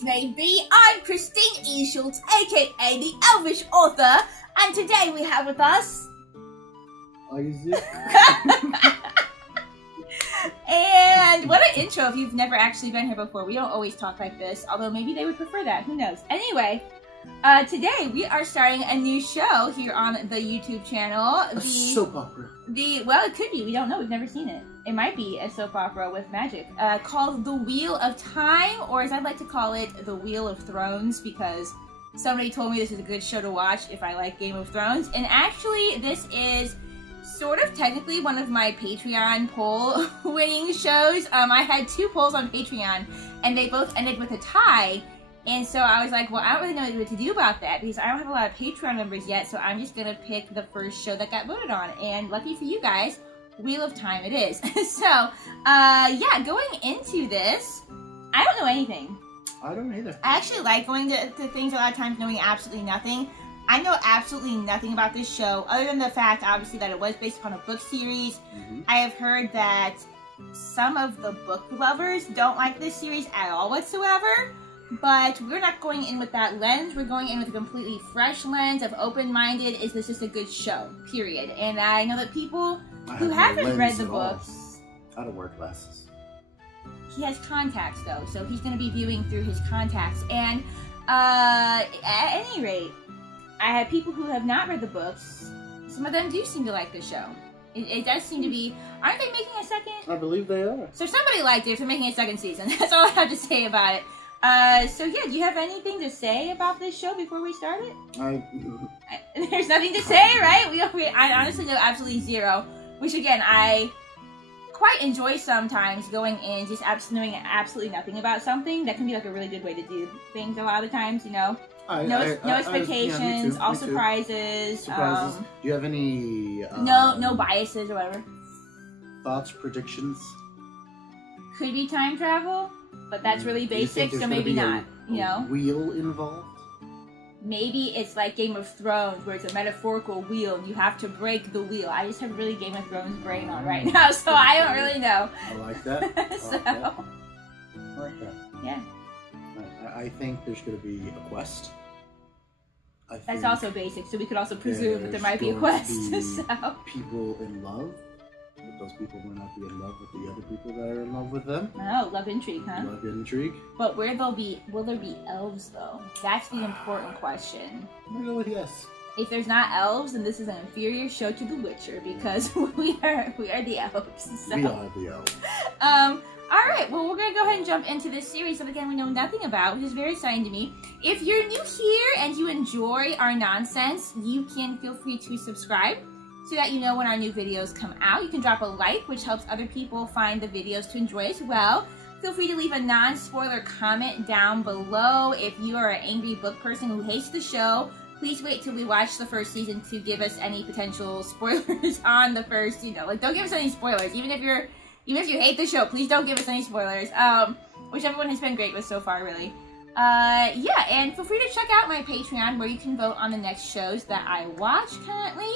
case may be, I'm Christine E. Schulze, aka the Elvish Author, and today we have with us... Isaac. And what an intro if you've never actually been here before. We don't always talk like this, although maybe they would prefer that, who knows. Anyway, today we are starting a new show here on the YouTube channel. A soap opera. Well, it could be, we don't know, we've never seen it. It might be a soap opera with magic, called The Wheel of Time, or as I'd like to call it, The Wheel of Thrones, because somebody told me this is a good show to watch if I like Game of Thrones, and actually this is sort of technically one of my Patreon poll winning shows. I had 2 polls on Patreon, and they both ended with a tie, and so I was like, well, I don't really know what to do about that, because I don't have a lot of Patreon members yet, so I'm just gonna pick the first show that got voted on, and lucky for you guys, Wheel of Time it is. So, yeah, going into this, I don't know anything. I don't either. I actually like going to things a lot of times knowing absolutely nothing. I know absolutely nothing about this show, other than the fact, obviously, that it was based upon a book series. I have heard that some of the book lovers don't like this series at all whatsoever, but we're not going in with that lens. We're going in with a completely fresh lens of open-minded, is this just a good show, period. And I know that people who haven't read the books... I don't wear glasses. He has contacts, though, so he's going to be viewing through his contacts. And, at any rate, I have people who have not read the books. Some of them do seem to like the show. It does seem to be... Aren't they making a second? I believe they are. So somebody liked it if they're making a second season. That's all I have to say about it. So yeah, do you have anything to say about this show before we start it? There's nothing to say, right? I honestly know absolutely zero. Which again, I quite enjoy sometimes going in just knowing absolutely nothing about something. That can be like a really good way to do things a lot of the times, you know? No expectations, all surprises. Surprises. Do you have any... no biases or whatever. Thoughts, predictions? Could be time travel, but that's really basic, so maybe not, you know? Wheel involved? Maybe it's like Game of Thrones, where it's a metaphorical wheel, and you have to break the wheel. I just have really Game of Thrones brain on right now, so I don't really know. I like that. I like that. Yeah. I think there's going to be a quest. That's also basic, so we could also presume that there might be a quest. So. People in love, but those people might not be in love with the other people that are in love with them. Oh, love intrigue, huh? Love intrigue. But will there be elves though? That's the important question. I'm gonna go with yes. If there's not elves, then this is an inferior show to The Witcher, because we are the elves. So. We are the elves. Alright, well, we're going to go ahead and jump into this series that, again, we know nothing about, which is very exciting to me. If you're new here and you enjoy our nonsense, you can feel free to subscribe so that you know when our new videos come out. You can drop a like, which helps other people find the videos to enjoy as well. Feel free to leave a non-spoiler comment down below. If you are an angry book person who hates the show, please wait till we watch the first season to give us any potential spoilers on the first, like, don't give us any spoilers, even if you hate the show, please don't give us any spoilers, which everyone has been great with so far, really. Yeah, and feel free to check out my Patreon, where you can vote on the next shows that I watch currently,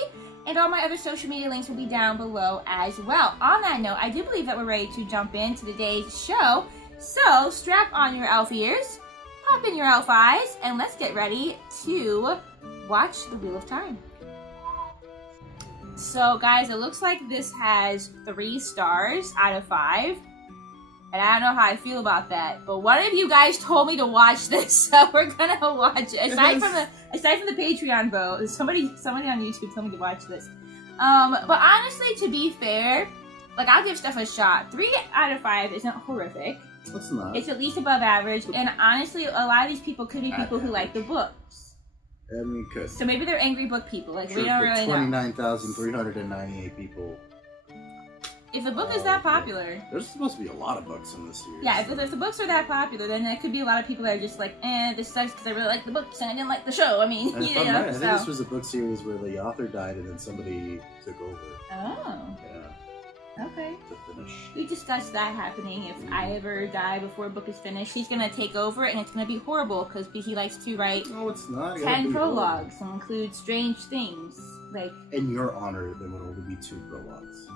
and all my other social media links will be down below as well. On that note, I do believe that we're ready to jump into today's show, so strap on your elf ears, pop in your elf eyes, and let's get ready to watch The Wheel of Time. So guys, it looks like this has 3 stars out of 5, and I don't know how I feel about that, but one of you guys told me to watch this, so we're gonna watch it. Aside from the Patreon vote, somebody on YouTube told me to watch this. But honestly, to be fair, like, I'll give stuff a shot. 3 out of 5 isn't horrific. It's not. It's at least above average, and honestly, a lot of these people could be people who like the books. I mean, could. So maybe they're angry book people. Like, sure, we don't really know. 29,398 people. If the book is that popular... There's supposed to be a lot of books in this series. Yeah, if the books are that popular, then there could be a lot of people that are just like, this sucks because I really like the books and I didn't like the show. I mean, you know, right, I think this was a book series where the author died and then somebody took over. Oh. Yeah. Okay. To finish. We discussed that happening. If I ever die before a book is finished, he's gonna take over and it's gonna be horrible because he likes to write 10 prologues and include strange things. Like, in your honor, there would only be 2 prologues.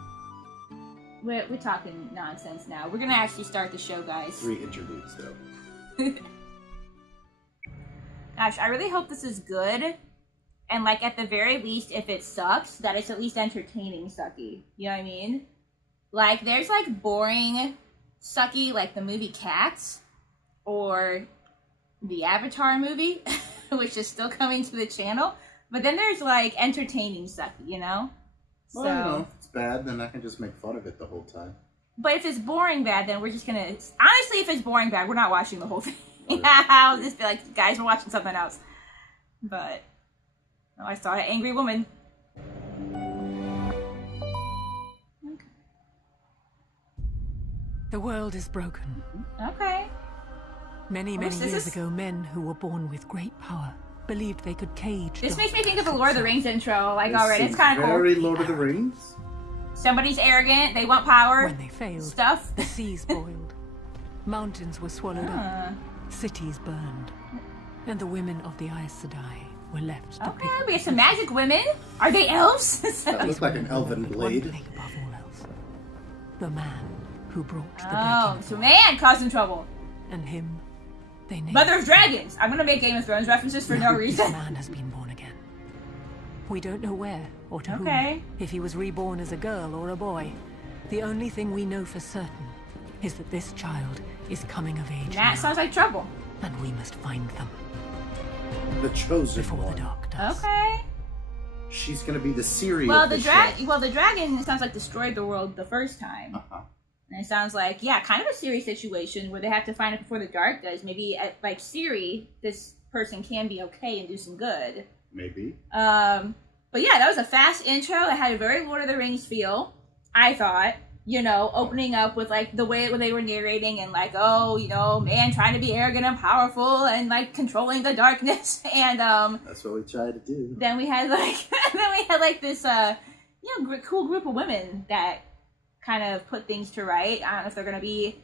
We're talking nonsense now. We're gonna actually start the show, guys. 3 interludes, though. Gosh, I really hope this is good. And, like, at the very least, if it sucks, that it's at least entertaining sucky. You know what I mean? Like, there's, like, boring sucky, like the movie Cats. Or the Avatar movie, which is still coming to the channel. But then there's, like, entertaining sucky, you know? Well, so, you know, if it's bad, then I can just make fun of it the whole time. But if it's boring bad, then we're just gonna... Honestly, if it's boring bad, we're not watching the whole thing. I'll just be like, guys, we're watching something else. But... Oh, I saw an angry woman. Okay. The world is broken. Okay. Many years ago, men who were born with great power believed they could cage. This makes me think of the Lord of the Rings intro. Like, already, it's kind of cool. Very Lord of the Rings. Somebody's arrogant. They want power. When they failed, stuff. The seas boiled, mountains were swallowed up, cities burned, and the women of the Aes Sedai were left to pick. We have some magic women. Are they elves? That looks like an elven blade. One thing above all else, the man who brought the Oh, so man causing trouble. And him, they named Mother of Dragons. I'm gonna make Game of Thrones references for no reason. This man has been born again. We don't know where or to whom. If he was reborn as a girl or a boy, the only thing we know for certain is that this child is coming of age. That sounds like trouble. And we must find them. The chosen before one. the dark does. Okay. She's gonna be the Siri. Well, of the the dragon, it sounds like destroyed the world the first time. And it sounds like, yeah, kind of a Siri situation where they have to find it before the dark does. Maybe like Siri, this person can be okay and do some good. Maybe. But yeah, that was a fast intro. It had a very Lord of the Rings feel, I thought. You know, opening up with, like, the way when they were narrating and, like, oh, you know, man trying to be arrogant and powerful and, like, controlling the darkness. And, that's what we tried to do. Then we had, like, this, you know, cool group of women that kind of put things to right. I don't know if they're going to be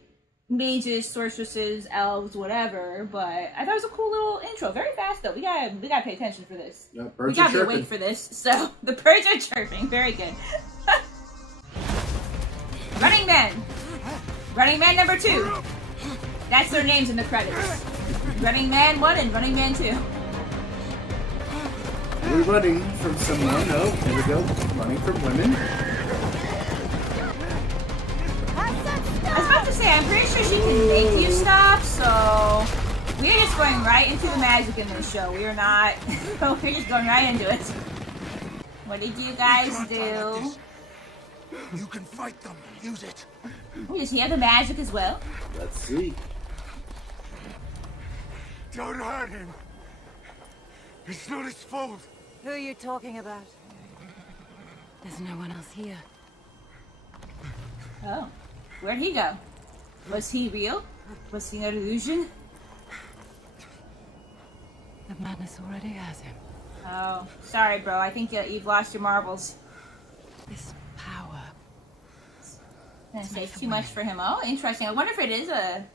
mages, sorceresses, elves, whatever, but I thought it was a cool little intro. Very fast, though. We gotta pay attention for this. Yeah, we gotta be awake for this. So, the birds are chirping. Very good. Running Man! Running Man number 2. That's their names in the credits. Running Man 1 and Running Man 2. We're running from someone. Oh, there we go. Running from women. I was about to say, I'm pretty sure she can make you stop, so... We're just going right into the magic in this show. We are not... We're just going right into it. What did you guys do? You can fight them. Use it. Does he have the magic as well? Let's see. Don't hurt him. It's not his fault. Who are you talking about? There's no one else here. Oh. Where'd he go? Was he real? Was he an illusion? The madness already has him. Oh. Sorry, bro. I think you've lost your marbles. This power. Gonna say too much for him. Oh, interesting. I wonder if it is a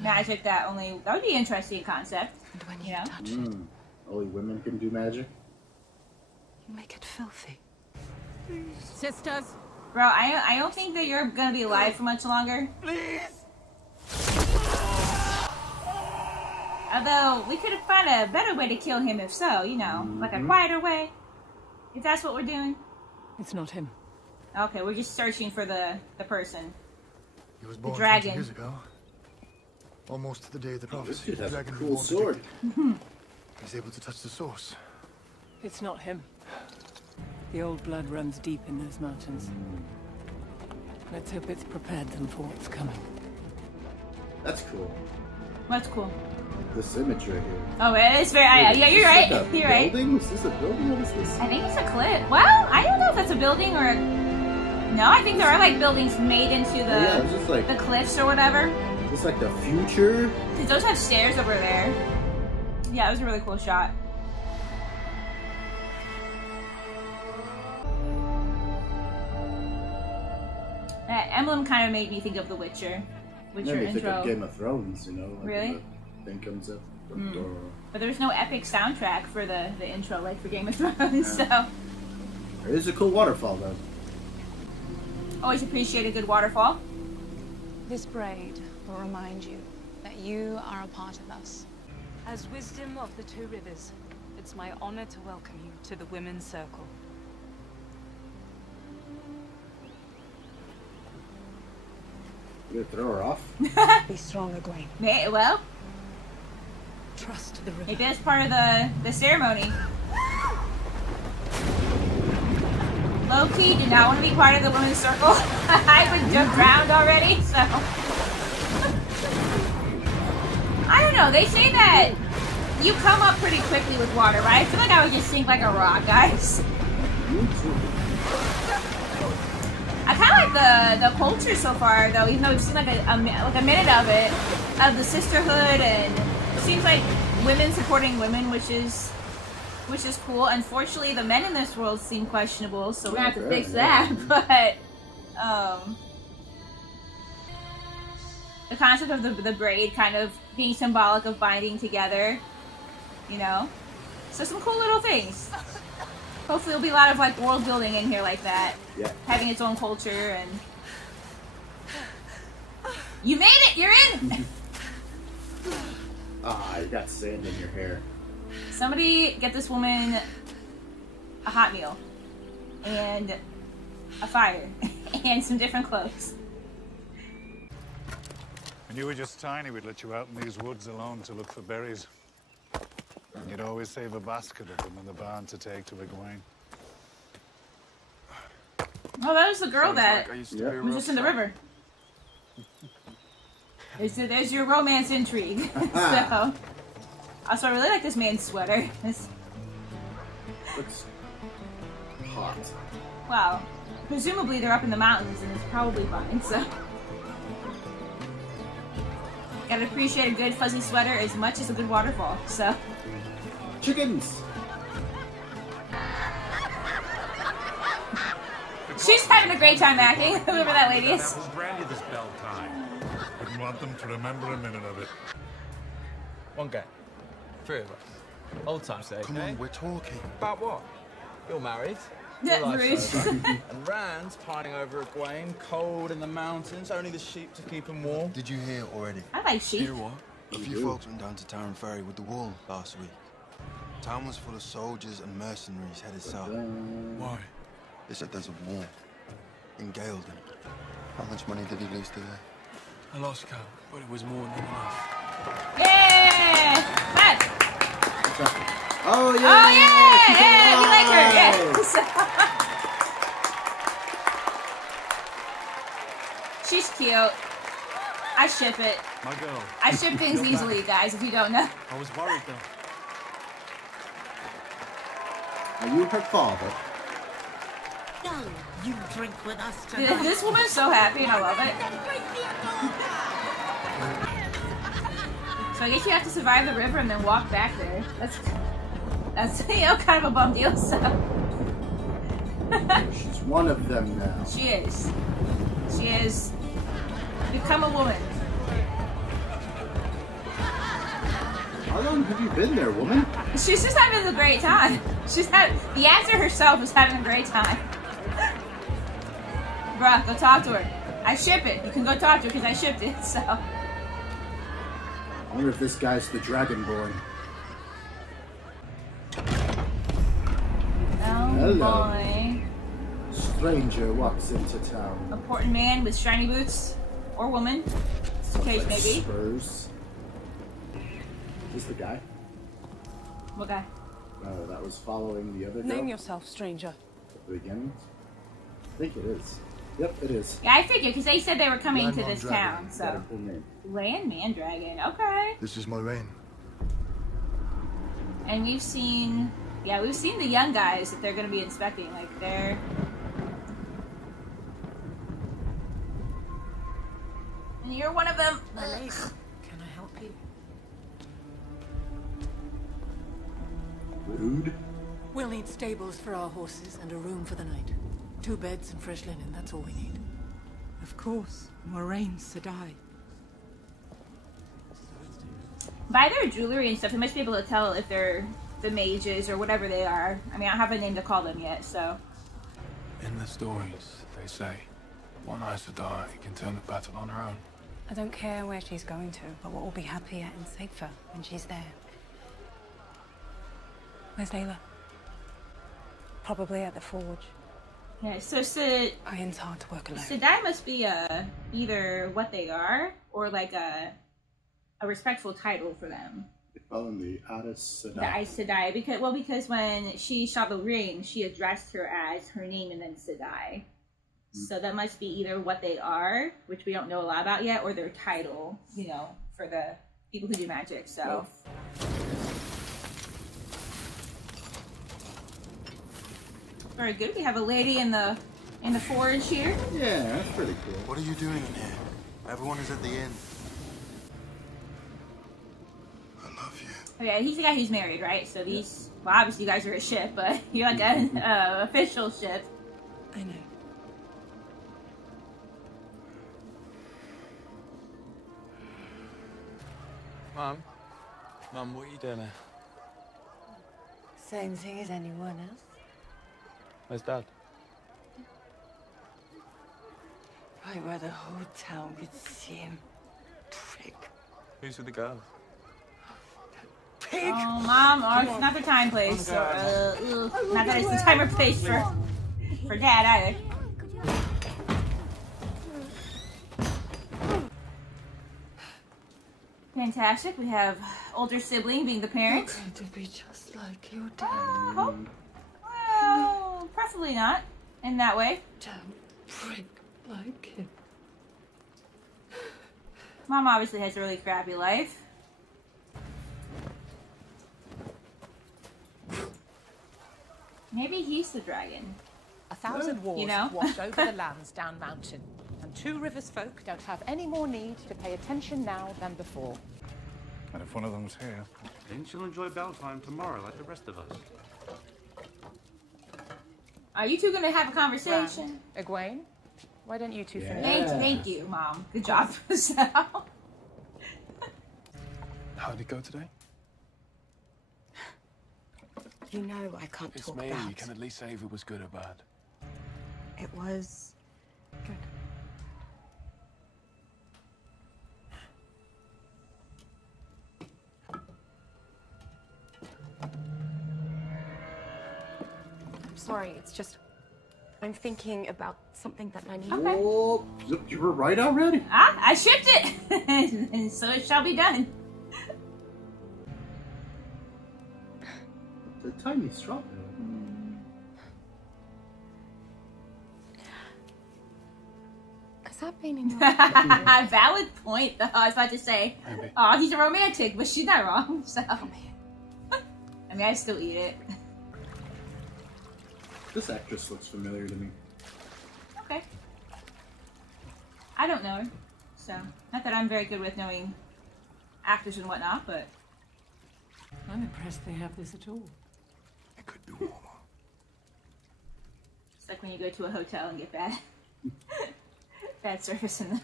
magic that only... That would be an interesting concept. And when you touch it... Only women can do magic? You make it filthy. Sisters! Bro, I don't think that you're gonna be alive for much longer. Please! Although, we could have found a better way to kill him if so, you know. Like a quieter way. If that's what we're doing. It's not him. Okay, we're just searching for the person. He was born 20 dragon. years ago. Almost to the day of the prophecy. This dude has a Dragon cool reborn sword. He's able to touch the source. It's not him. The old blood runs deep in those mountains. Let's hope it's prepared them for what's coming. That's cool. What's cool? This image right here. Oh, it is very... yeah, you're right. Like You're right. Building? Is this a building? What is this? I think it's a cliff. Well, I don't know if that's a building or a... No, I think there are, like, buildings made into the... Yeah, it's just like... The cliffs or whatever. It's like the future. Because those have stairs over there. Yeah, it was a really cool shot. That emblem kind of made me think of The Witcher. Witcher Made me intro. think of Game of Thrones, you know? Like Really? The thing comes up. But there's no epic soundtrack for the intro like for Game of Thrones, so... There is a cool waterfall, though. Always appreciate a good waterfall. This braid will remind you that you are a part of us. As wisdom of the Two Rivers, it's my honor to welcome you to the Women's Circle. You gonna throw her off? Be strong, Egwene. Yeah, well, Trust the river. maybe that's part of the ceremony. Low-key did not want to be part of the women's circle. I would have drowned already, so. I don't know, they say that you come up pretty quickly with water, but I feel like I would just sink like a rock, guys. I kind of like the culture so far, though, even though we've seen like a minute of it, of the sisterhood, and it seems like women supporting women, which is cool. Unfortunately, the men in this world seem questionable, so we're gonna have to fix that. But the concept of the braid kind of being symbolic of binding together, you know. So some cool little things. Hopefully, there'll be a lot of like world building in here like that. Yeah. Having its own culture and. You made it! You're in! Ah, you got sand in your hair. Somebody get this woman a hot meal and a fire and some different clothes. When you were just tiny, we'd let you out in these woods alone to look for berries. And you'd always save a basket of them in the barn to take to Egwene. Oh, that was the girl that Like I was just in the river. There's your romance intrigue. So, also, I really like this man's sweater. Looks hot. Wow. Presumably they're up in the mountains and it's probably fine, so. Gotta appreciate a good fuzzy sweater as much as a good waterfall, so. Chickens! She's having a great time acting, whoever that lady is. Apples brandy this bell time. Wouldn't want them to remember a minute of it. One guy. 3 of us. Old time's sake, Come on, we're talking. About what? You're married. Yeah, Your life's rude. over. And Rand's pining over at Egwene, cold in the mountains, only the sheep to keep him warm. Did you hear already? I like sheep. Hear what? A few folks went down to Town Ferry with the wall last week. Town was full of soldiers and mercenaries headed south. Why? They said there's a war in Gaeldon. How much money did he lose today? I lost count, but it was more than enough. Yeah! Matt! Oh, yeah! Oh, yeah! She's Yeah, we like her, alive! yeah. She's cute. I ship it. My girl. I ship things easily, guys, if you don't know. I was worried though. Are you her father? No, you drink with us tonight. This woman's so happy and I love it. So I guess you have to survive the river and then walk back there. That's you know, kind of a bum deal, so. She's one of them now. She is. She is. Become a woman. How long have you been there, woman? She's just having a great time. The actor herself is having a great time. Bruh, go talk to her. I ship it. You can go talk to her because I shipped it, so. I wonder if this guy's the Dragonborn. Oh Hello. boy. Stranger walks into town. Important man with shiny boots. Or woman. As the case may be. Spurs. Is this the guy? What guy? No, that was following the other girl. Name yourself, stranger. At the beginning? I think it is. Yep, it is. Yeah, I figured because they said they were coming to Landman this Dragon. town, Got so. a cool name. Landman Dragon, okay. This is my reign. And we've seen the young guys that they're going to be inspecting. Like, they're... And you're one of them. My lady, can I help you? Rude. We'll need stables for our horses and a room for the night. 2 beds and fresh linen, that's all we need. Of course. Moraine Sedai. By their jewelry and stuff, they must be able to tell if they're the mages or whatever they are. I mean, I don't have a name to call them yet, so. In the stories, they say, one Aes Sedai can turn the battle on her own. I don't care where she's going to, but we'll all be happier and safer when she's there. Where's Layla? Probably at the forge. Yeah, so Iron's hard to work alone. Sedai must be either what they are or like a respectful title for them. They call them the Aes Sedai. The Aes Sedai, because when she saw the ring, she addressed her as her name and then Sedai. So that must be either what they are, which we don't know a lot about yet, or their title, you know, for the people who do magic. So. Very good. We have a lady in the forge here. Yeah, that's pretty cool. What are you doing in here? Everyone is at the inn. I love you. Oh yeah, he's the guy who's married, right? So these, well, obviously you guys are a ship, but you're like an official ship. I know. Mum, what are you doing here? Same thing as anyone else. Where's Dad? Right where the whole town could see him. Prick. Who's with the girls? Pig! Oh, Mom, it's not the time, place. So, not that it's the time or place for Dad either. Fantastic. We have older sibling being the parent. You're going to be just like your dad. Well, preferably not in that way. Don't prick like him. Mom obviously has a really crappy life. Maybe he's the dragon. 1,000 wars wash over the lands down mountain, and Two Rivers folk don't have any more need to pay attention now than before. And if one of them's here, then she'll enjoy bell time tomorrow like the rest of us. Are you two gonna have a conversation? Egwene, why don't you two finish? Thank you, Mom. Good job, Sal. How did it go today? You know I can't It's talk me. about. You can at least say if it was good or bad. It was good. I'm sorry, it's just I'm thinking about something that I need. Okay. Oh, you were right already. I shipped it, and so it shall be done. The tiny strawberry. Has that been in your Valid point, though. I was about to say, oh, he's a romantic, but she's not wrong. So, I mean, I still eat it. This actress looks familiar to me. Okay. I don't know her, so not that I'm very good with knowing actors and whatnot, but I'm impressed they have this at all. It could be warmer. it's like when you go to a hotel and get bad service in the.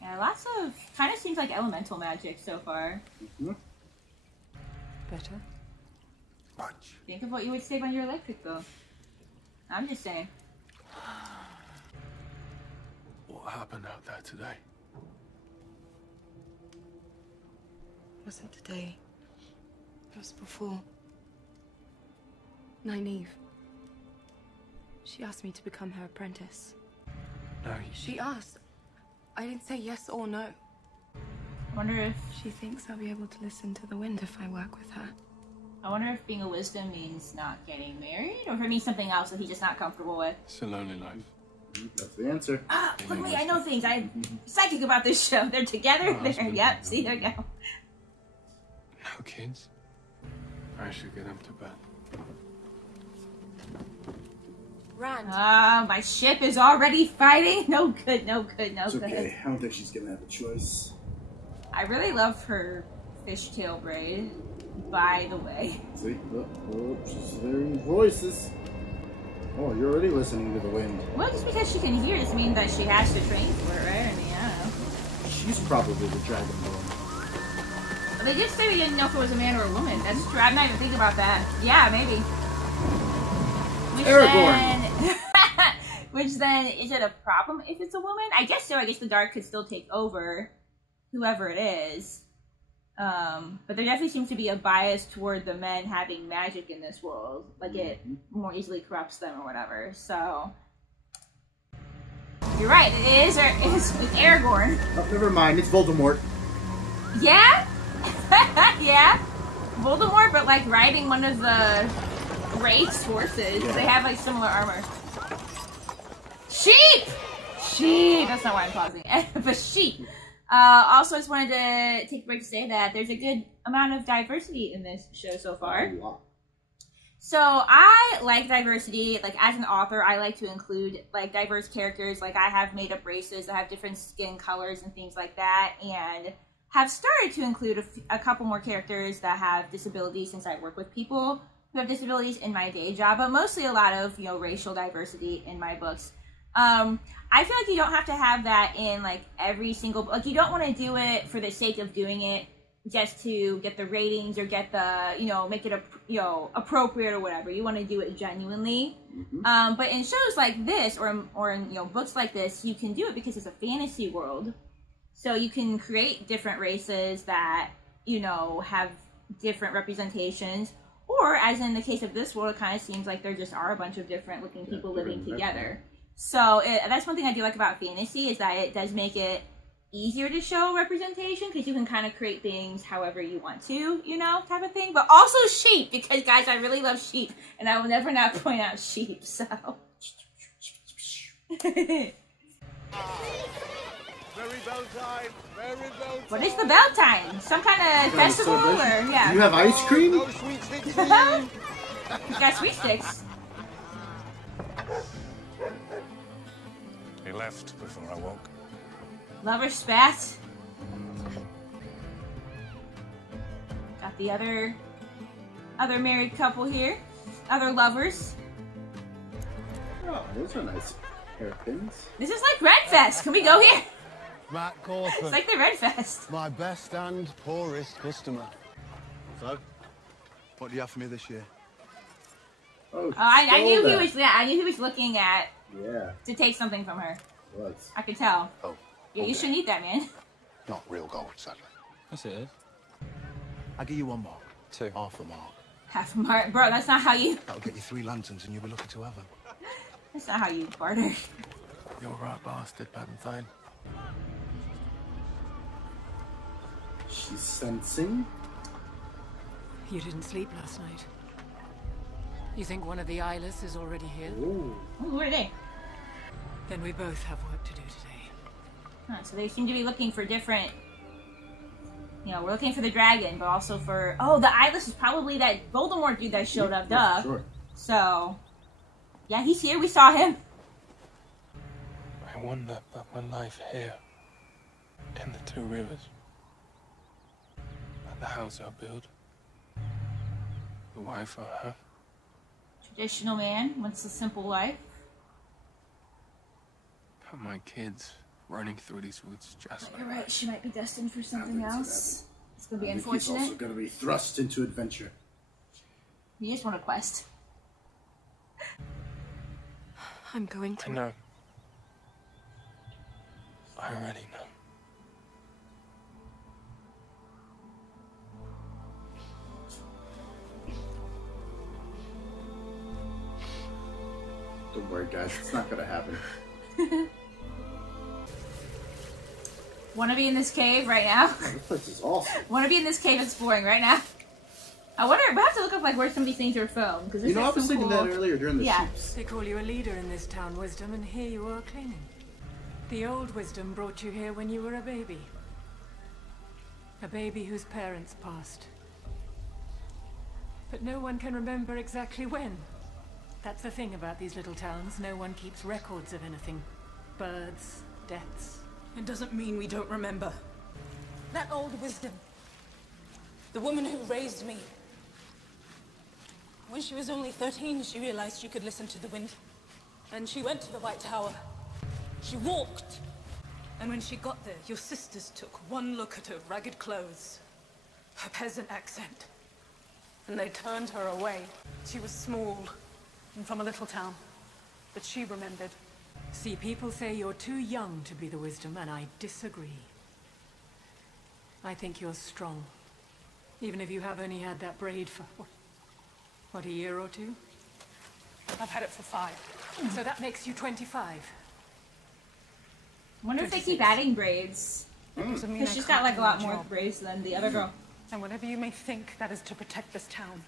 Yeah, lots of kind of seems like elemental magic so far. Better. Much. Think of what you would save on your electric bill. I'm just saying. What happened out there today? wasn't today. It was before. Nynaeve. She asked me to become her apprentice. No. She asked. I didn't say yes or no. I wonder if she thinks I'll be able to listen to the wind if I work with her. I wonder if being a wisdom means not getting married, or if it means something else that he's just not comfortable with. It's a lonely life. That's the answer. Ah, look at me, I know things. I'm psychic about this show. They're together. There. Yep, see, there you go. No kids. I should get them to bed. Rand. Ah, my ship is already fighting. No good, no good, no It's good. okay. I don't think she's gonna have a choice. I really love her fishtail braid, by the way. See? Oh, she's hearing voices. Oh, you're already listening to the wind. Well, just because she can hear doesn't mean that she has to train for it, right? I mean, I don't know. She's probably the Dragonborn. But they did say we didn't know if it was a man or a woman. That's true. I'm not even thinking about that. Yeah, maybe. Which then, is it a problem if it's a woman? I guess so. I guess the dark could still take over whoever it is. But there definitely seems to be a bias toward the men having magic in this world. Like, it more easily corrupts them or whatever. So, you're right, it's Aragorn. Oh, never mind, it's Voldemort. Yeah? Yeah. Voldemort, but like riding one of the Wraith's horses. Yeah. They have like similar armor. Sheep! Sheep! That's not why I'm pausing. But sheep. Also, I just wanted to take a break to say that there's a good amount of diversity in this show so far. Oh, wow. So I like diversity. Like, as an author, I like to include like diverse characters. Like, I have made up races that have different skin colors and things like that, and have started to include a couple more characters that have disabilities, since I work with people who have disabilities in my day job, but mostly a lot of, you know, racial diversity in my books. I feel like you don't have to have that in like every single, like, you don't want to do it for the sake of doing it just to get the ratings or get the, you know, make it appropriate or whatever. You want to do it genuinely. Mm-hmm. But in shows like this, or in, you know, books like this, you can do it because it's a fantasy world. So you can create different races that, you know, have different representations. Or, as in the case of this world, it kind of seems like there just are a bunch of different looking people living together. So that's one thing I do like about fantasy, is that it does make it easier to show representation, because you can kind of create things however you want to, you know, type of thing. But also sheep, because, guys, I really love sheep, and I will never not point out sheep, so. Very bell time. Very bell time. What is the bell time? Some kind of festival, or yeah? Do you have ice cream? No sweet sticks. You got sweet sticks. He left before I woke. Lover spat. Got the other married couple here. Other lovers. Oh, those are nice hairpins. This is like Redfest. Can we go here? Matt Corford. It's like the Redfest. My best and poorest customer. So, what do you have for me this year? Oh, I knew he was. Yeah, I knew he was looking at. Yeah. To take something from her. Was. I could tell. Oh. Yeah, you shouldn't eat that, man. Not real gold, sadly. Yes, it is. I'll give you one mark. Two. Half a mark. Half a mark, bro. That's not how you. That'll get you 3 lanterns, and you'll be lucky to have them. That's not how you barter. You're right, bastard, Valentine. She's sensing. You didn't sleep last night. You think one of the eyeless is already here? Ooh. Who are they? Then we both have work to do today. Huh, so they seem to be looking for different. You know, we're looking for the dragon, but also for. Oh, the eyeless is probably that Voldemort dude that showed up, duh. Sure. So. Yeah, he's here. We saw him. I wonder about my life here, in the 2 rivers, at the house I build, the wife I have. Traditional man wants a simple life. But my kids running through these woods just like You're right. She might be destined for something else. It's gonna be He's unfortunate. also gonna be thrust into adventure. You just want a quest. I'm going to. I know. I already know. Don't worry, guys. It's not gonna happen. Want to be in this cave right now? Oh, this place is awesome. Want to be in this cave exploring right now? I wonder. We have to look up like where some of these things are filmed, because You know, I was thinking that earlier during the shoots. They call you a leader in this town, Wisdom, and here you are cleaning. The old Wisdom brought you here when you were a baby. A baby whose parents passed. But no one can remember exactly when. That's the thing about these little towns. No one keeps records of anything. Births, deaths. It doesn't mean we don't remember. That old Wisdom. The woman who raised me. When she was only 13, she realized she could listen to the wind. And she went to the White Tower. She walked. And when she got there, your sisters took one look at her ragged clothes, her peasant accent, and they turned her away. She was small and from a little town, but she remembered. See, people say you're too young to be the Wisdom, and I disagree. I think you're strong Even if you have only had that braid for, what, a year or two? I've had it for 5. So that makes you 25. I wonder if they keep adding braids. Because she's got like a lot more braids than the other girl. And whatever you may think, that is to protect this town.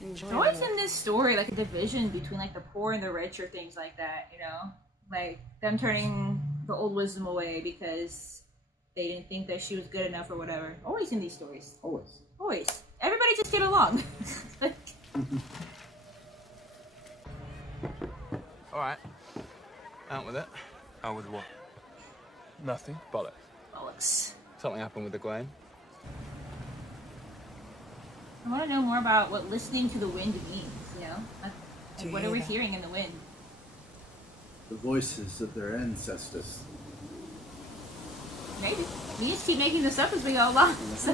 There's always in this story like a division between like the poor and the rich or things like that, you know? Like them turning the old wisdom away because they didn't think that she was good enough or whatever. Always in these stories. Always. Always. Everybody just get along. Alright. Out with it. Out with what? Nothing. Bollocks. Bollocks. Something happened with the Gwen. I want to know more about what listening to the wind means, you know? Like, what are we hearing in the wind? The voices of their ancestors. Maybe. We just keep making this up as we go along, so...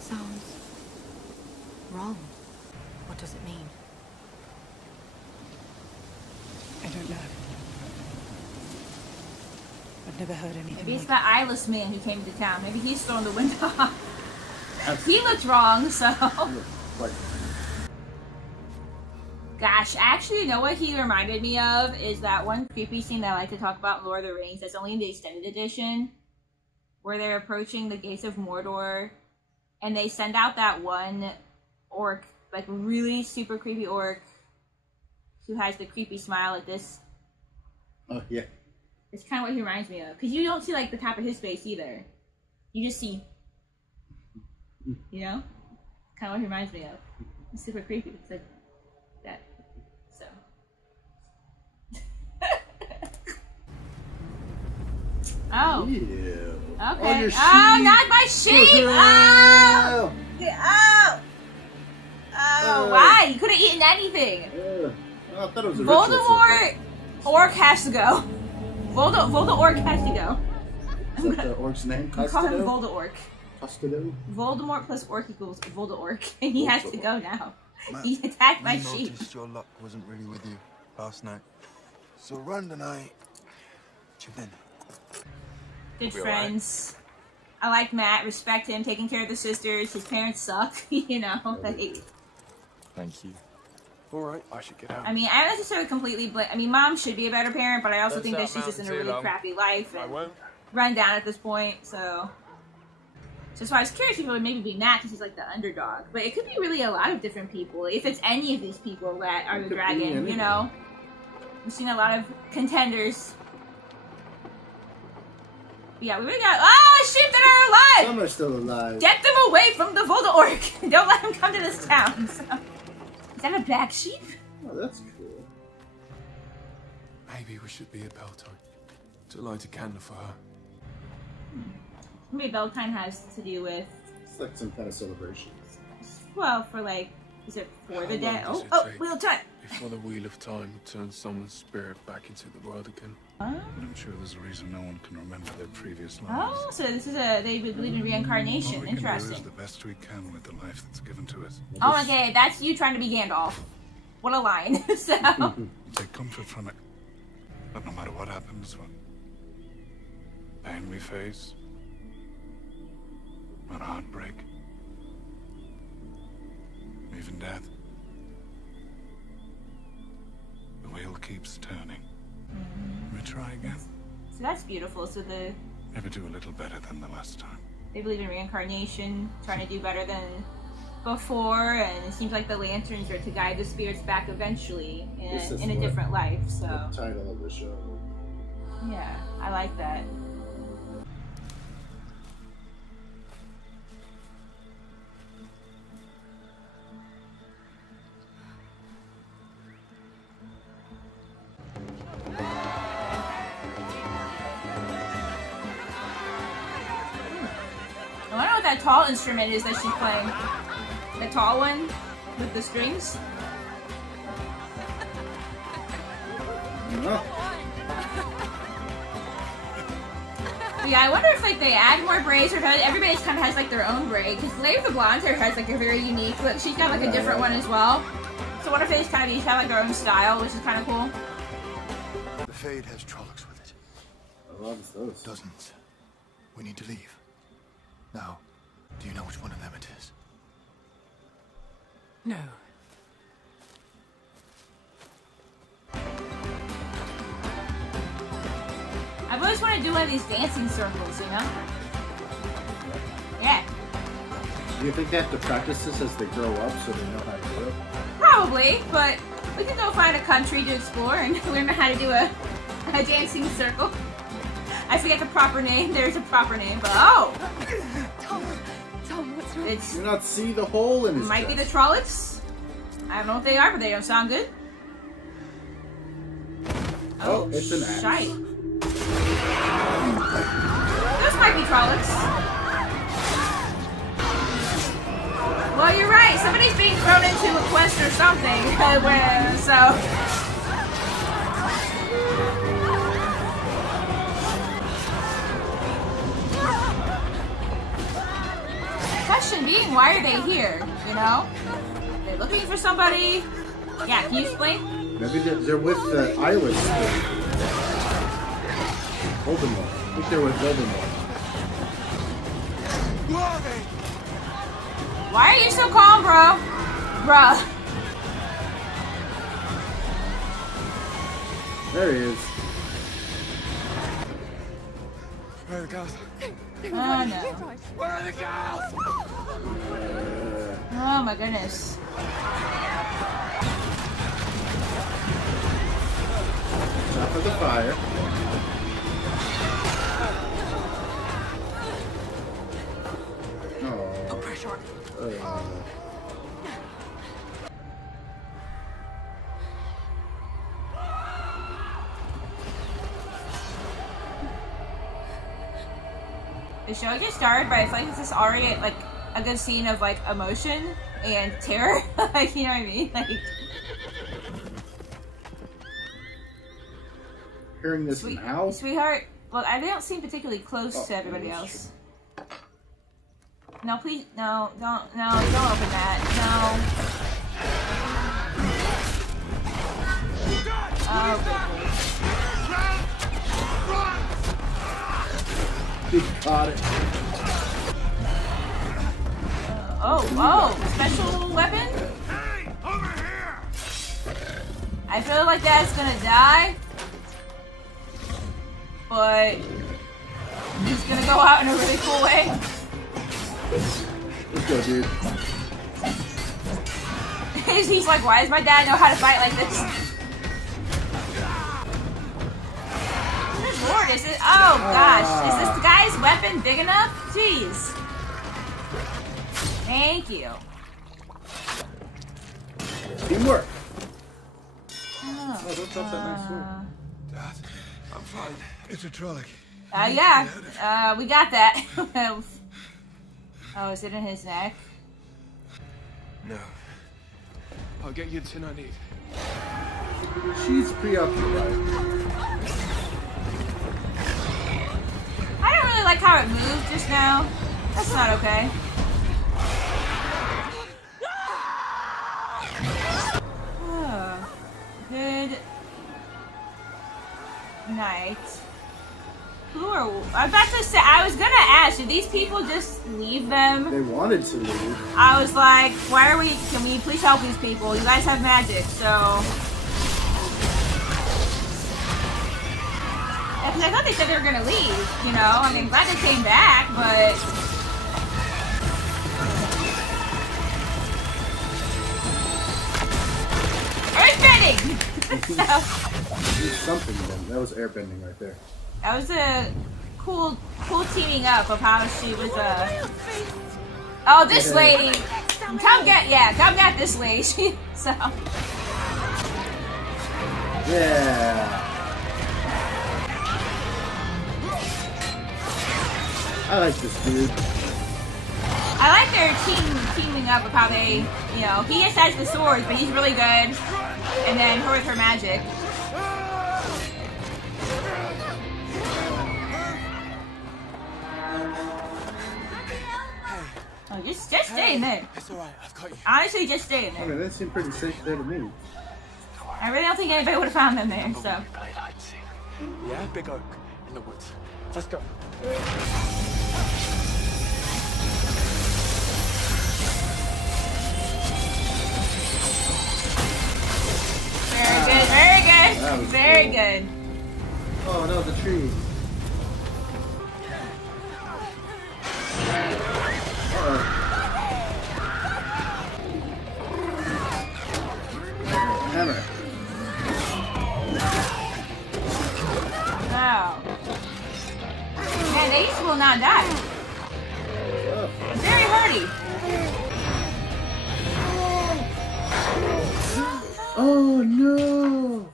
Sounds wrong. What does it mean? I don't know. I've never heard anything. Maybe it's that eyeless man who came to town. Maybe he's throwing the wind off. He looked wrong, so... Gosh, actually, you know what he reminded me of? Is that one creepy scene that I like to talk about in Lord of the Rings that's only in the extended edition, where they're approaching the gates of Mordor, and they send out that one orc, like really super creepy orc, who has the creepy smile like this. Oh, yeah. It's kind of what he reminds me of. Because you don't see, like, the top of his face either. You just see... You know? Kind of what he reminds me of. It's super creepy. It's like... that. So... Oh. Yeah. Okay. Oh, not my sheep! Oh! Get out! Oh, why? You could have eaten anything. I thought it was a Voldemort orc has to go. Voldemort has to go. Is that the orc's name? I'm call him Voldemort. Costello? Voldemort plus orc equals Voldemort, and he has to go now. He attacked my sheep. I noticed your luck wasn't really with you last night. So Rand and I chipped in. Good friends. I like Matt. Respect him. Taking care of the sisters. His parents suck. You know, like. Thank you. All right, I should get out. I mean, I don't necessarily completely blame. I mean, Mom should be a better parent, but I also think that she's just in a really crappy life and run down at this point. So that's why I was curious if it would maybe be Matt because he's like the underdog. But it could be really a lot of different people. If it's any of these people that are the dragon, you know, we've seen a lot of contenders. But yeah, we really got sheep that are alive. Some are still alive. Get them away from the Voldemort. Don't let them come to this town. So. Is that a black sheep? Oh, that's cool. Maybe we should be at Beltane to light a candle for her. Maybe Beltane has to do with... It's like some kind of celebration. Well, for like... Is it for the dead? Oh, Wheel of Time! Before the Wheel of Time turns someone's spirit back into the world again. I'm sure there's a reason no one can remember their previous lives. Oh, so this is a... They believe in reincarnation. All we Interesting. can do is the best we can with the life that's given to us. Oh, okay. That's you trying to be Gandalf. What a line. So... Take comfort from it. But no matter what happens, what pain we face, what heartbreak, even death, the wheel keeps turning. We try again. So that's beautiful. So the... Maybe do a little better than the last time. They believe in reincarnation, trying to do better than before, and it seems like the lanterns are to guide the spirits back eventually in a different life. So the title of the show. Yeah, I like that. I wonder what that tall instrument is that she's playing. The tall one with the strings. But yeah, I wonder if like they add more braids or if everybody kind of has like their own braid. Because Lady of the Blonde Hair has like a very unique. Look, she's got like a different one as well. So what if they just kind of each have like their own style, which is kind of cool. The fade has Trollocs with it. A lot of those. Dozens. We need to leave. Now, do you know which one of them it is? No. I've always wanted to do one of these dancing circles, you know? Yeah. Do you think they have to practice this as they grow up so they know how to do it? Probably, but we can go find a country to explore and learn how to do a dancing circle. I forget the proper name. There's a proper name, but oh! Tom, what's wrong? Do you not see the hole in his Might be chest? the Trollocs. I don't know what they are, but they don't sound good. Oh, it's an axe. Shite. Those might be Trollocs. Well, you're right. Somebody's being thrown into a quest or something. So. Question being, why are they here? You know? They're looking for somebody. Yeah, can you explain? Maybe they're with the Eyeless. Voldemort. I think they're with Voldemort. Why are you so calm, bro? Bruh. There he is. Where are the girls? Oh no. Where are the girls? Oh my goodness. Top of the fire. Oh. No pressure. The show just started, but I feel like this is already like a good scene of like emotion and terror. Like, you know what I mean? Like, Hearing this now? Sweetheart, well, I don't seem particularly close to everybody else. No, please, no, don't open that. No. Oh, He got it. Oh, special weapon? Hey, over here! I feel like that's gonna die, but he's gonna go out in a really cool way. Let's go, dude. He's like, why does my dad know how to fight like this? Good lord, is it? Oh gosh, is this guy's weapon big enough? Jeez. Thank you. Teamwork. Oh, don't drop that nice sword. Dad, I'm fine. It's a Trolloc. Yeah, we got that. Oh, is it in his neck? No. I'll get you the tin I need. She's preoccupied. I don't really like how it moved just now. That's not okay. Oh, good night. Who are... I'm about to say... I was gonna ask, did these people just leave them? They wanted to leave. I was like, why are we... Can we please help these people? You guys have magic, so... Yeah, 'cause I thought they said they were gonna leave, you know? I mean, I'm glad they came back, but... Earthbending! Something then. That was airbending right there. That was a cool teaming up of how she was, Oh, this lady! Come get this lady. So... Yeah. I like this dude. I like their teaming up of how they, you know, he just has the swords, but he's really good. And then her with her magic. Oh, just stay in there. It's alright, I've got you. Honestly, just stay in I there. mean, that seemed pretty safe there to me. I really don't think anybody would have found them there, so. Yeah, big oak in the woods. Let's go. Very good, very good, very good. Oh no, the tree. Hammer. Wow. Man, these will not die. Very hardy. Oh no!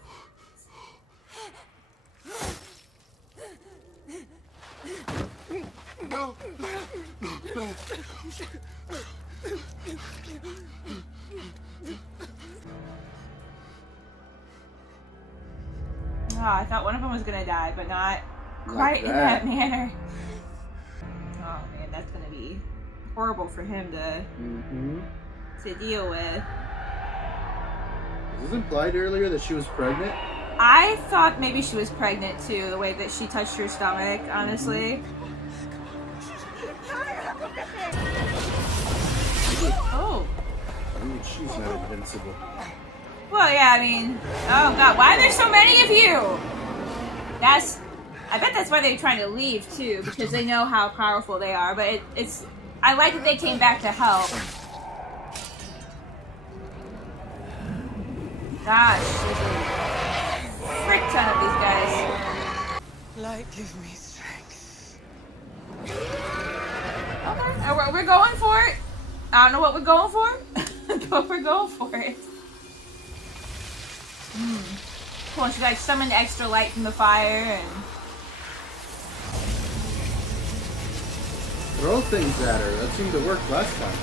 No. Oh, I thought one of them was gonna die, but not quite in that manner. Oh man, that's gonna be horrible for him to deal with. Was it implied earlier that she was pregnant? I thought maybe she was pregnant too, the way that she touched her stomach, honestly. Oh. I mean, she's not invincible. Well, yeah, I mean, oh god, why are there so many of you? I bet that's why they're trying to leave too, because they know how powerful they are, but I like that they came back to help. Gosh, there's a frick ton of these guys. Light, give me strength. Okay, we're going for it. I don't know what we're going for, but we're going for it. Cool, and she like summoned extra light from the fire and throw things at her. That seemed to work last time.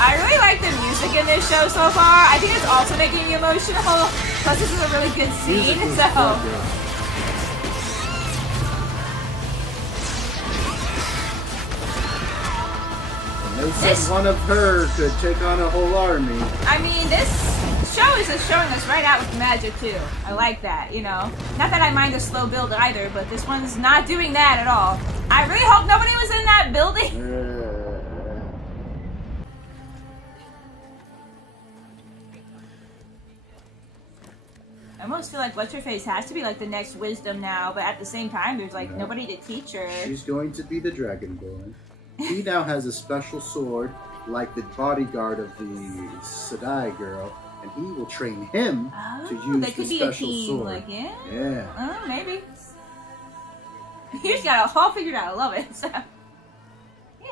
I really like the music in this show so far. I think it's also making me emotional. Plus, this is a really good scene, so. They said one of her could take on a whole army. I mean, this show is just showing us right out with magic too. I like that, you know. Not that I mind a slow build either, but this one's not doing that at all. I really hope nobody was in that building. I almost feel like What's-Her-Face has to be like the next Wisdom now, but at the same time, there's like nobody to teach her. She's going to be the Dragonborn. He now has a special sword, like the bodyguard of the Sedai girl, and he will train him to use that could the be special a team, sword. Like, yeah. Yeah. Maybe. He's got it all figured out. I love it. So,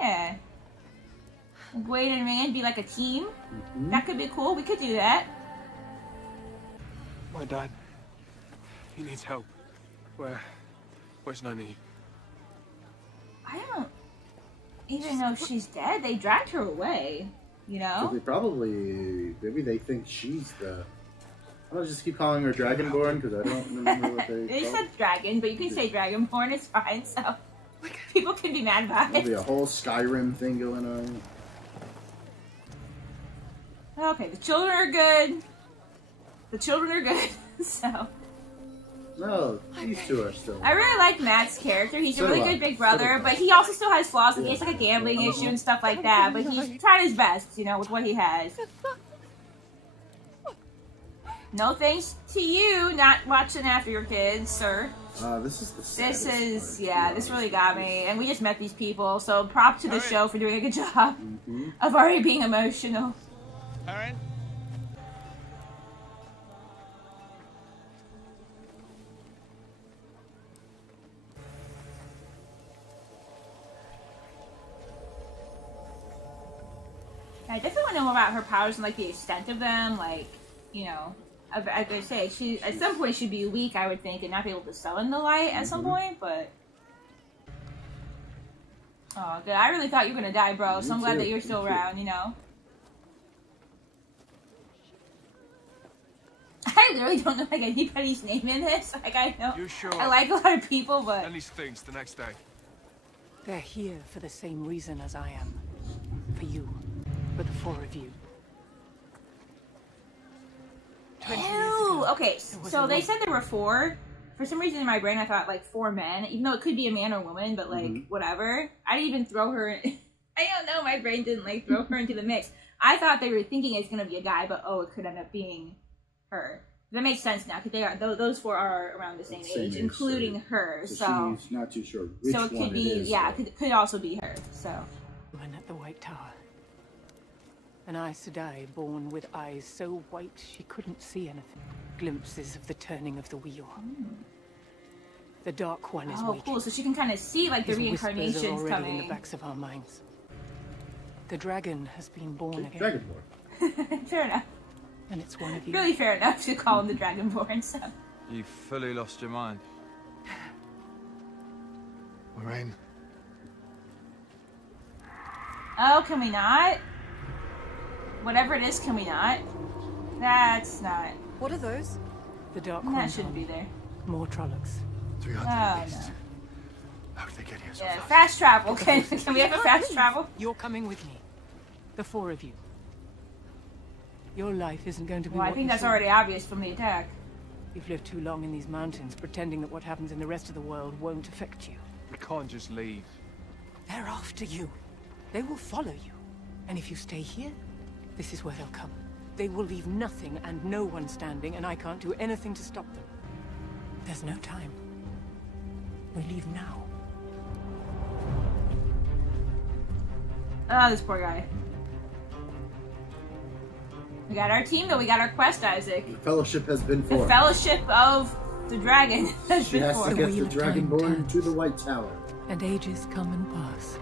yeah. Wade and Rand be like a team. That could be cool. We could do that. My dad, he needs help. Where's Nani? I don't even know if she's dead. They dragged her away, you know? So they probably, maybe they think she's the, I'll just keep calling her Dragonborn because I don't remember what they said dragon, but you can say Dragonborn, it's fine, so people can be mad about it. There'll be a whole Skyrim thing going on. Okay, the children are good. The children are good, so. No, these two are still. I really like Matt's character. He's a really good big brother, but he also still has flaws. He has like a gambling issue and stuff like that, but he's trying his best, you know, with what he has. No thanks to you not watching after your kids, sir. This is the saddest part, yeah, this really got me. And we just met these people, so props to the show for doing a good job of already being emotional. Aaron? I definitely want to know more about her powers and like the extent of them. Like, you know, as I say, she at some point should be weak, I would think, and not be able to summon the light at some point. But oh, good. I really thought you were gonna die, bro. So I'm glad that you're still around. You know. I literally don't know like anybody's name in this. Like I know, I like a lot of people, but At least things the next day. They're here for the same reason as I am. For you. For the four of you. 20 years Ew. ago, Okay, so they said there were 4. For some reason in my brain, I thought like 4 men, even though it could be a man or woman, but like whatever. I didn't even throw her. I don't know. My brain didn't like throw her into the mix. I thought they were thinking it's gonna be a guy, but it could end up being her. That makes sense now because they are those 4 are around the same age, including her. So she's not too sure which so it could be it could also be her. So woman at the White Tower. An Aes Sedai born with eyes so white she couldn't see anything. Glimpses of the turning of the wheel. The Dark One is waiting. Cool. So she can kind of see like the reincarnations already coming in the backs of our minds. The dragon has been born again. Dragonborn. Fair enough. And it's one of you. Really fair enough to call him the Dragonborn. So. You fully lost your mind. Moraine. Oh, can we not? Whatever it is, can we not? That's not. What are those? The Dark That One shouldn't be there. More Trollocs. 300 Oh, beasts. no. How did they get here so Yeah, fast? fast travel. Can we have a fast travel? You're coming with me. The 4 of you. Your life isn't going to be Well, I think that's already obvious from the attack. You've lived too long in these mountains, pretending that what happens in the rest of the world won't affect you. We can't just leave. They're after you. They will follow you. And if you stay here, this is where they'll come. They will leave nothing and no one standing, and I can't do anything to stop them. There's no time. We leave now. Oh, this poor guy. We got our team, but we got our quest, Isaac. The Fellowship has been formed. The Fellowship of the Dragon has She been has to formed. get the Dragonborn to the White Tower. And ages come and pass,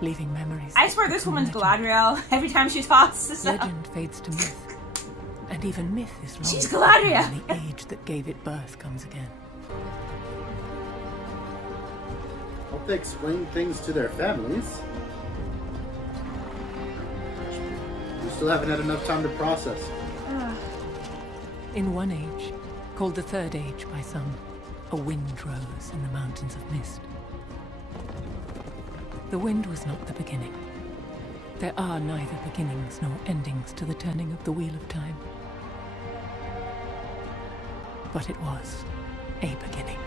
leaving memories. I swear this woman's Galadriel every time she talks. So. Legend fades to myth, and even myth is lost. She's Galadriel. When the age that gave it birth comes again. Hope they explain things to their families. We still haven't had enough time to process. In one age, called the Third Age by some, a wind rose in the mountains of mist. The wind was not the beginning. There are neither beginnings nor endings to the turning of the wheel of time. But it was a beginning.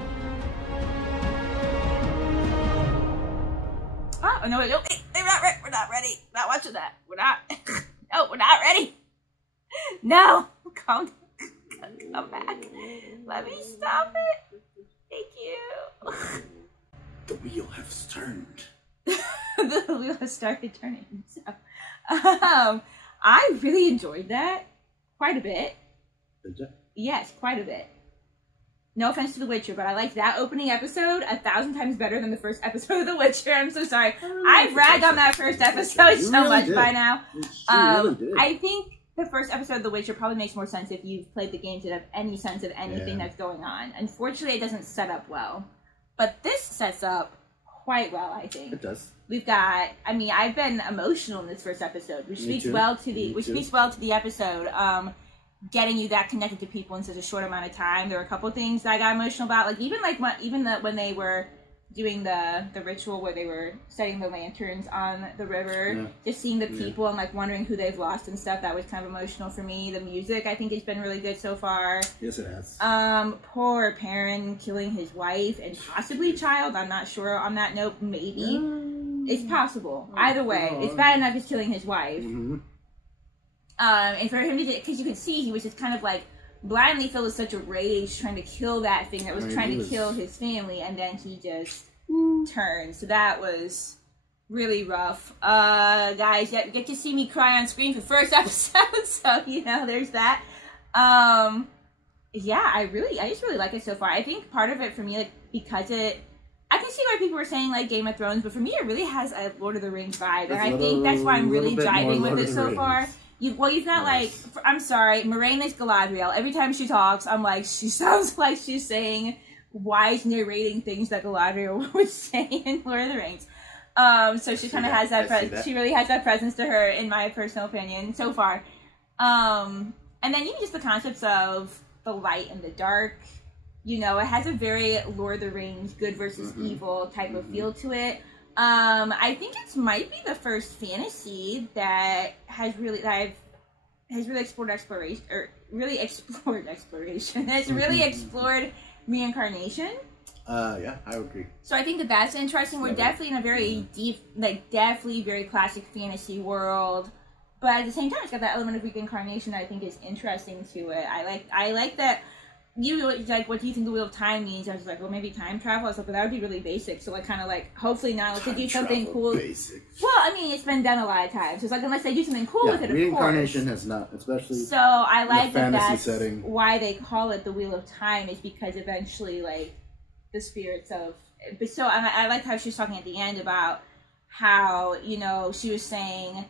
Oh, no, wait, we're not ready. We're not ready. Not watching that. We're not. No, we're not ready. No. Come back. Let me stop it. Thank you. The wheel has turned. The wheel has started turning. So, I really enjoyed that quite a bit. Did you? Yes, quite a bit. No offense to The Witcher, but I liked that opening episode 1,000 times better than the first episode of The Witcher. I'm so sorry. I've ragged on that first episode so much by now. I think the first episode of The Witcher probably makes more sense if you've played the games that have any sense of anything that's going on. Unfortunately, it doesn't set up well. But this sets up quite well, I think. It does. We've got, I mean, I've been emotional in this first episode, which speaks well to the episode. Getting you that connected to people in such a short amount of time. There were a couple of things that I got emotional about, like when they were doing the ritual where they were setting the lanterns on the river, just seeing the people and like wondering who they've lost and stuff. That was kind of emotional for me. The music I think has been really good so far. Yes, it has. Poor Perrin killing his wife and possibly child. I'm not sure on that note. Maybe it's possible. Either way, it's bad enough he's killing his wife. And for him to, because you could see he was just kind of like blindly filled with such a rage trying to kill that thing that was trying to kill his family, and then he just turned. So that was really rough. Guys, you get to see me cry on screen for the first episode, so you know, there's that. Yeah, I just really like it so far. I think part of it for me, like, because I can see why people were saying like Game of Thrones, but for me it really has a Lord of the Rings vibe, and I think that's why I'm really jiving with it so far. You've not like, I'm sorry, Moraine is Galadriel. Every time she talks, I'm like, she sounds like she's saying wise narrating things that Galadriel would say in Lord of the Rings. So she kind of has that, she really has that presence to her, in my personal opinion, so far. And then even just the concepts of the light and the dark, you know, it has a very Lord of the Rings, good versus evil type of feel to it. I think it might be the first fantasy that has really explored exploration, or really explored exploration. It's really explored reincarnation. Yeah, I would agree. So I think that that's interesting. We're definitely in a very deep, like, definitely very classic fantasy world, but at the same time, it's got that element of reincarnation that I think is interesting to it. I like that. You like, what do you think the Wheel of Time means? I was like, well, maybe time travel. I was like, well, that would be really basic. So, like, kind of like, hopefully now let's do something cool. Basic. Well, I mean, it's been done a lot of times. So it's like, unless they do something cool with it, reincarnation has not, especially. So I like that that's setting. Why they call it the Wheel of Time is because eventually, like, the spirits of. But so I liked how she was talking at the end about how, you know, she was saying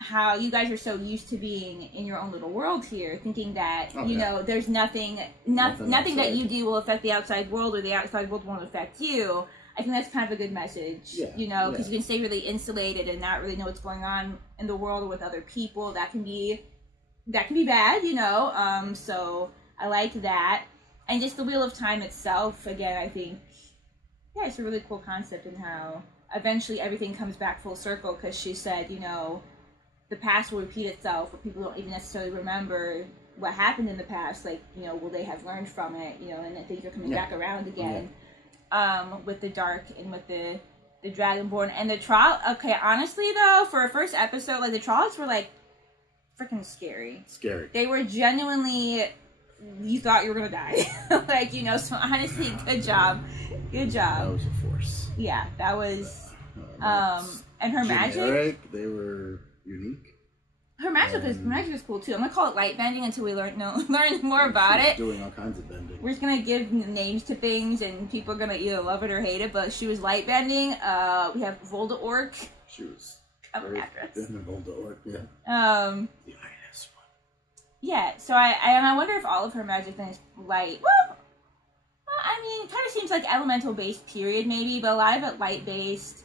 how you guys are so used to being in your own little world here, thinking that, you know, there's nothing that you do will affect the outside world, or the outside world won't affect you. I think that's kind of a good message, you know, because you can stay really insulated and not really know what's going on in the world or with other people. That can be bad, you know. So I like that. And just the Wheel of Time itself, again, I think, yeah, it's a really cool concept, and how eventually everything comes back full circle, because she said, you know, the past will repeat itself, but people don't even necessarily remember what happened in the past. Like, you know, will they have learned from it, you know, and then things are coming back around again, with the Dark and with the Dragonborn. And the trial, okay, honestly, though, for a first episode, like, the trials were, like, freaking scary. They were genuinely, you thought you were gonna die. Like, you know, so honestly, good job. That was a force. Yeah, that was, and her generic, magic. They were unique. Her magic is cool too. I'm gonna call it light bending until we learn more about it. Doing all kinds of bending. We're just gonna give names to things, and people are gonna either love it or hate it. But she was light bending. We have Volda-Orc. She was cover actress. Volda-Orc, yeah. The INS one. Yeah. So I wonder if all of her magic then is light. Well, I mean, it kind of seems like elemental based, period, maybe, but a lot of it light based.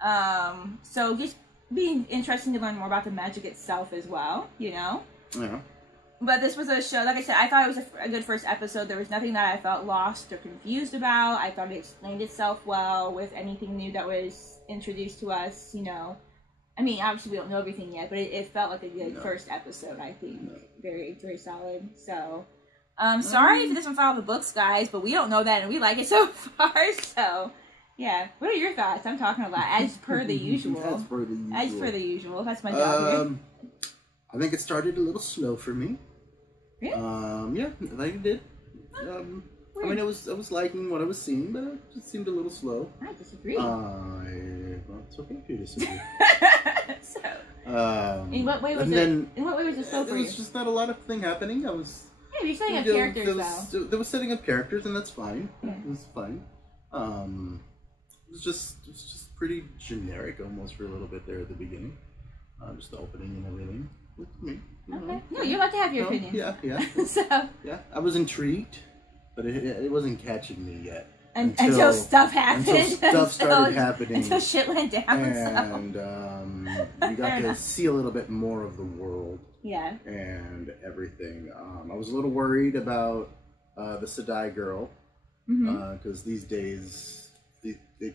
So just being interesting to learn more about the magic itself as well, you know? Yeah. But this was a show, like I said, I thought it was a good first episode. There was nothing that I felt lost or confused about. I thought it explained itself well with anything new that was introduced to us, you know? I mean, obviously we don't know everything yet, but it felt like a good first episode, I think. Very, very solid. So, sorry if this one followed the books, guys, but we don't know that and we like it so far, so... Yeah. What are your thoughts? I'm talking a lot. As per the usual. As per the usual. That's my job here. I think it started a little slow for me. Really? Yeah, I think it did. I mean, I was liking what I was seeing, but it just seemed a little slow. I disagree. Well, it's okay if you disagree. In what way was it? In what way was it slow for you? There was just not a lot of thing happening. Yeah, you're setting up characters, though. There was setting up characters, and that's fine. Yeah. It was fine. It was just pretty generic almost for a little bit there at the beginning. Just the opening and everything. With me. Okay. No, you're allowed to have your opinion. Yeah. So. Yeah, I was intrigued, but it wasn't catching me yet. Until stuff happened. Until stuff started happening. Until shit went down. And you got to see a little bit more of the world. Yeah. And everything. I was a little worried about the Sedai girl. Because these days... They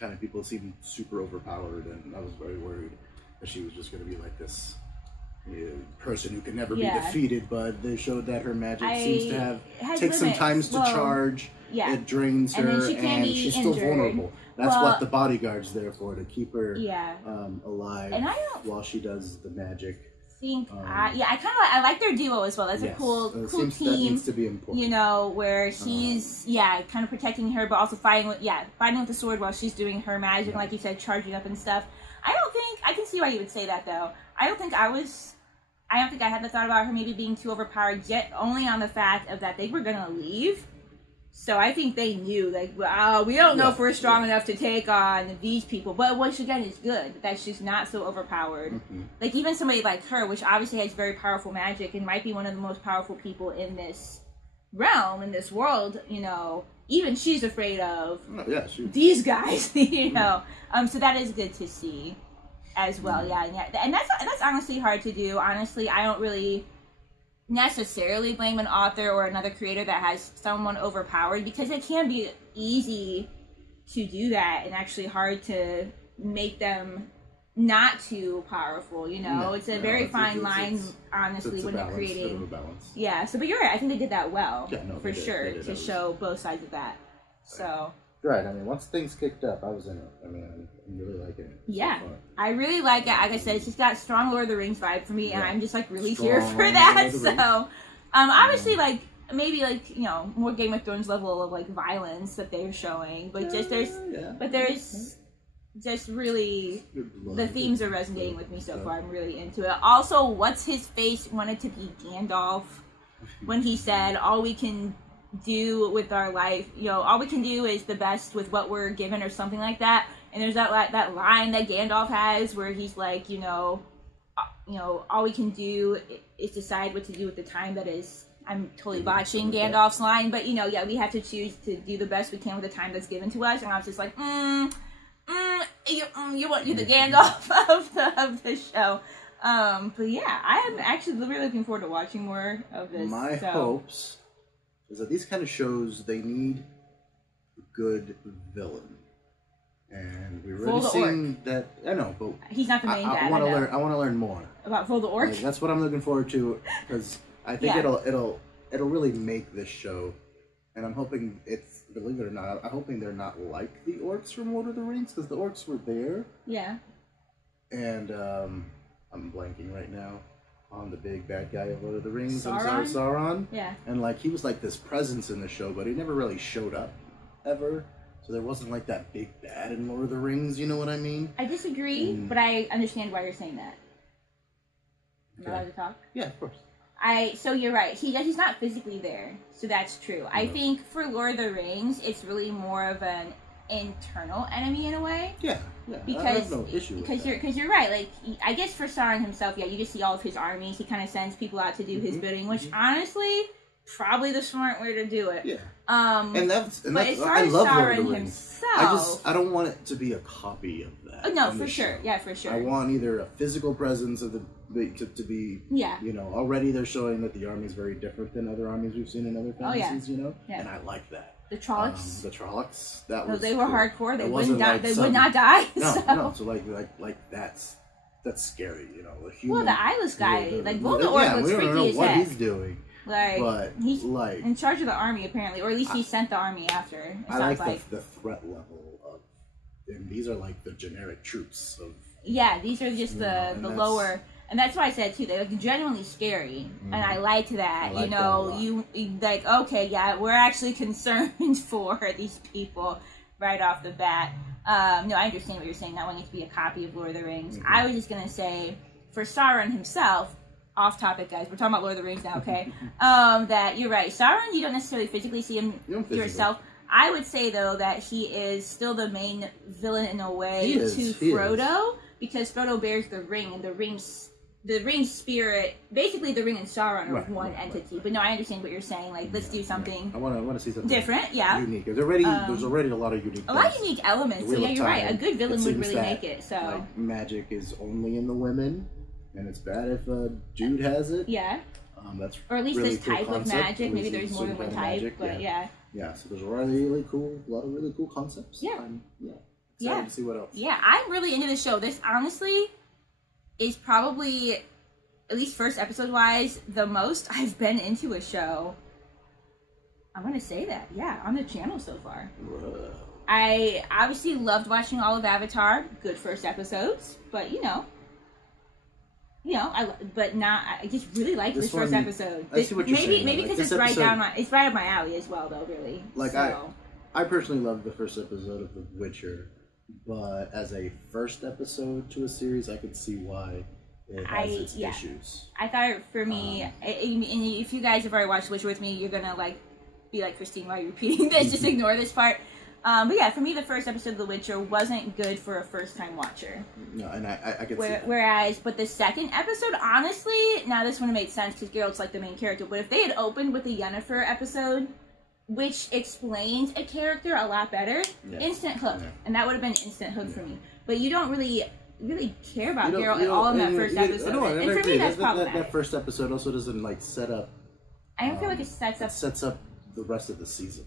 kind of people seem super overpowered, and I was very worried that she was just going to be like this person who can never be defeated. But they showed that her magic seems to have takes some time to charge. Yeah. It drains her, and she's still vulnerable. That's what the bodyguard's there for, to keep her alive while she does the magic. I like their duo as well. That's a cool team. That needs to be important. You know, where he's kind of protecting her, but also fighting with the sword while she's doing her magic, like you said, charging up and stuff. I can see why you would say that, though. I don't think I had the thought about her maybe being too overpowered yet, only on the fact of that they were gonna leave. So I think they knew, like, we don't know if we're strong enough to take on these people. But once again, it's good that she's not so overpowered. Like, even somebody like her, which obviously has very powerful magic and might be one of the most powerful people in this realm, in this world, you know, even she's afraid of these guys, you know. So that is good to see as well, And that's honestly hard to do. Honestly, I don't really necessarily blame an author or another creator that has someone overpowered, because it can be easy to do that and actually hard to make them not too powerful, you know? It's a very fine line, honestly, when they're creating... Bit of a balance. Yeah, so, but you're right, I think they did that well, for sure, they did. to show both sides of that, so... Right, I mean, once things kicked up, I was in it. I mean, I'm really liking it. Yeah, I really like it. Like I said, it's just got strong Lord of the Rings vibe for me, and I'm just, like, really here for that, so... obviously, like, maybe, like, you know, more Game of Thrones level of, like, violence that they're showing, but just there's just really, the themes are resonating with me so far. I'm really into it. Also, what's his face wanted to be Gandalf when he said, all we can do with our life, you know, all we can do is the best with what we're given, or something like that. And there's that line that Gandalf has where he's like, you know, all we can do is decide what to do with the time that is. I'm totally botching Gandalf's line, but you know, yeah, we have to choose to do the best we can with the time that's given to us. And I was just like, you're the Gandalf of the show. But yeah, I am actually really looking forward to watching more of this. My hopes is that these kind of shows, they need a good villain. And we've already seen that. I know, but he's not the main guy. I want to learn more about Vol the Orc. Like, that's what I'm looking forward to, because I think it'll really make this show. And I'm hoping it's, believe it or not, I'm hoping they're not like the orcs from Lord of the Rings, because the orcs were there. Yeah. And I'm blanking right now on the big bad guy of Lord of the Rings. Sauron? I'm sorry, Sauron. Yeah. And like, he was like this presence in the show, but he never really showed up ever. So there wasn't like that big bad in Lord of the Rings, you know what I mean? I disagree, but I understand why you're saying that. Am I allowed to talk? Yeah, of course. So you're right. He's not physically there, so that's true. No. I think for Lord of the Rings, it's really more of an internal enemy in a way. Yeah. Because I have no issue with that. Because you're right. Like, I guess for Sauron himself, yeah, you just see all of his armies. He kind of sends people out to do his bidding, which honestly, probably the smart way to do it. Yeah. And that's I love Sauron himself. I don't want it to be a copy of that. Oh, no, for sure. Yeah, for sure. I want either a physical presence of to be, you know, already they're showing that the army is very different than other armies we've seen in other fantasies, you know? Yeah. And I like that. The Trollocs. That was they were hardcore. They wouldn't die. They would not die. No. So like that's scary, you know. The eyeless guy, like Voldemort looks freaky as heck. We don't know what he's doing. But he's in charge of the army apparently, or at least he sent the army after. I like the threat level of, and these are like the generic troops of. Yeah, these are just the lower. And that's why I said too, they look genuinely scary, and I liked that. You know, you like, okay, yeah, we're actually concerned for these people right off the bat. No, I understand what you're saying. That one needs to be a copy of Lord of the Rings. I was just gonna say, for Sauron himself, off topic, guys. We're talking about Lord of the Rings now, okay? That you're right. Sauron, you don't necessarily physically see him yourself. I would say though that he is still the main villain in a way to Frodo, because Frodo bears the ring, and the ring spirit, basically the ring and Sauron are one entity. But no, I understand what you're saying. Like, let's do something. I want to see something different. Unique. There's already a lot of unique. A lot of unique elements. So yeah, you're right. A good villain would really make it. So like, magic is only in the women, and it's bad if a dude has it. Yeah. That's or at least really this type of magic. Maybe there's more than one type, but yeah. Yeah. So there's a lot of really cool concepts. Yeah. Excited to see what else. Yeah, I'm really into the show. This honestly is probably, at least first episode wise, the most I've been into a show. I'm gonna say that, yeah, on the channel so far. Whoa. I obviously loved watching all of Avatar. Good first episodes, but I just really like this first episode. I see what you're saying. Maybe because it's right up my alley as well, though. Really, like I personally love the first episode of The Witcher, but as a first episode to a series, I could see why it has its issues. I thought for me, and if you guys have already watched Witcher with me, you're gonna be like, Christine, why are you repeating this? Just ignore this part. But yeah, for me, the first episode of The Witcher wasn't good for a first-time watcher. No, and I could see that. Whereas, but the second episode, honestly, now this wouldn't make sense because Geralt's like the main character, but if they had opened with the Yennefer episode, which explains a character a lot better, instant hook. Yeah. And that would have been instant hook for me. But you don't really care about Geralt at all in that first episode. And for me, that's problematic. That first episode also doesn't, set up... I don't feel like it sets up... It sets up the rest of the season.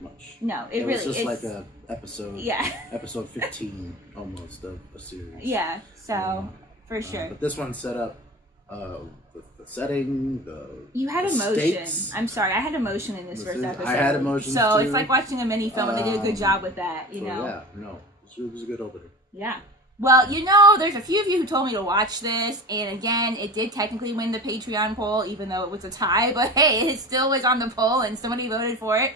much. No, it really was just like a episode. Yeah. Episode 15 almost of a series. Yeah. So for sure. But this one set up the setting, you had emotion. Stakes. I'm sorry, I had emotion in this first episode. I had emotion so too. It's like watching a mini film, and they did a good job with that. You know. Yeah. No, it was a good opener. Yeah. Well, you know, there's a few of you who told me to watch this, and again, it did technically win the Patreon poll, even though it was a tie. But hey, it still was on the poll, and somebody voted for it.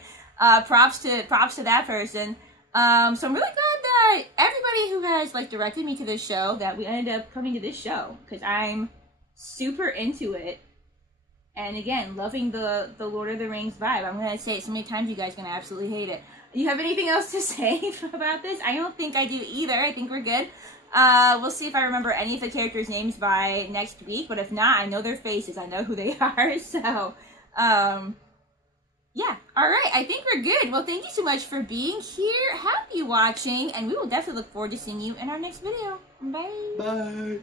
Props to that person. So I'm really glad that everybody who has like directed me to this show, that we ended up coming to this show, because I'm super into it. And again, loving the Lord of the Rings vibe. I'm gonna say it so many times, you guys are gonna absolutely hate it. Do you have anything else to say about this? I don't think I do either. I think we're good. We'll see if I remember any of the characters' names by next week, but if not, I know their faces. I know who they are, so, yeah. Alright, I think we're good. Well, thank you so much for being here. Happy watching, and we will definitely look forward to seeing you in our next video. Bye! Bye!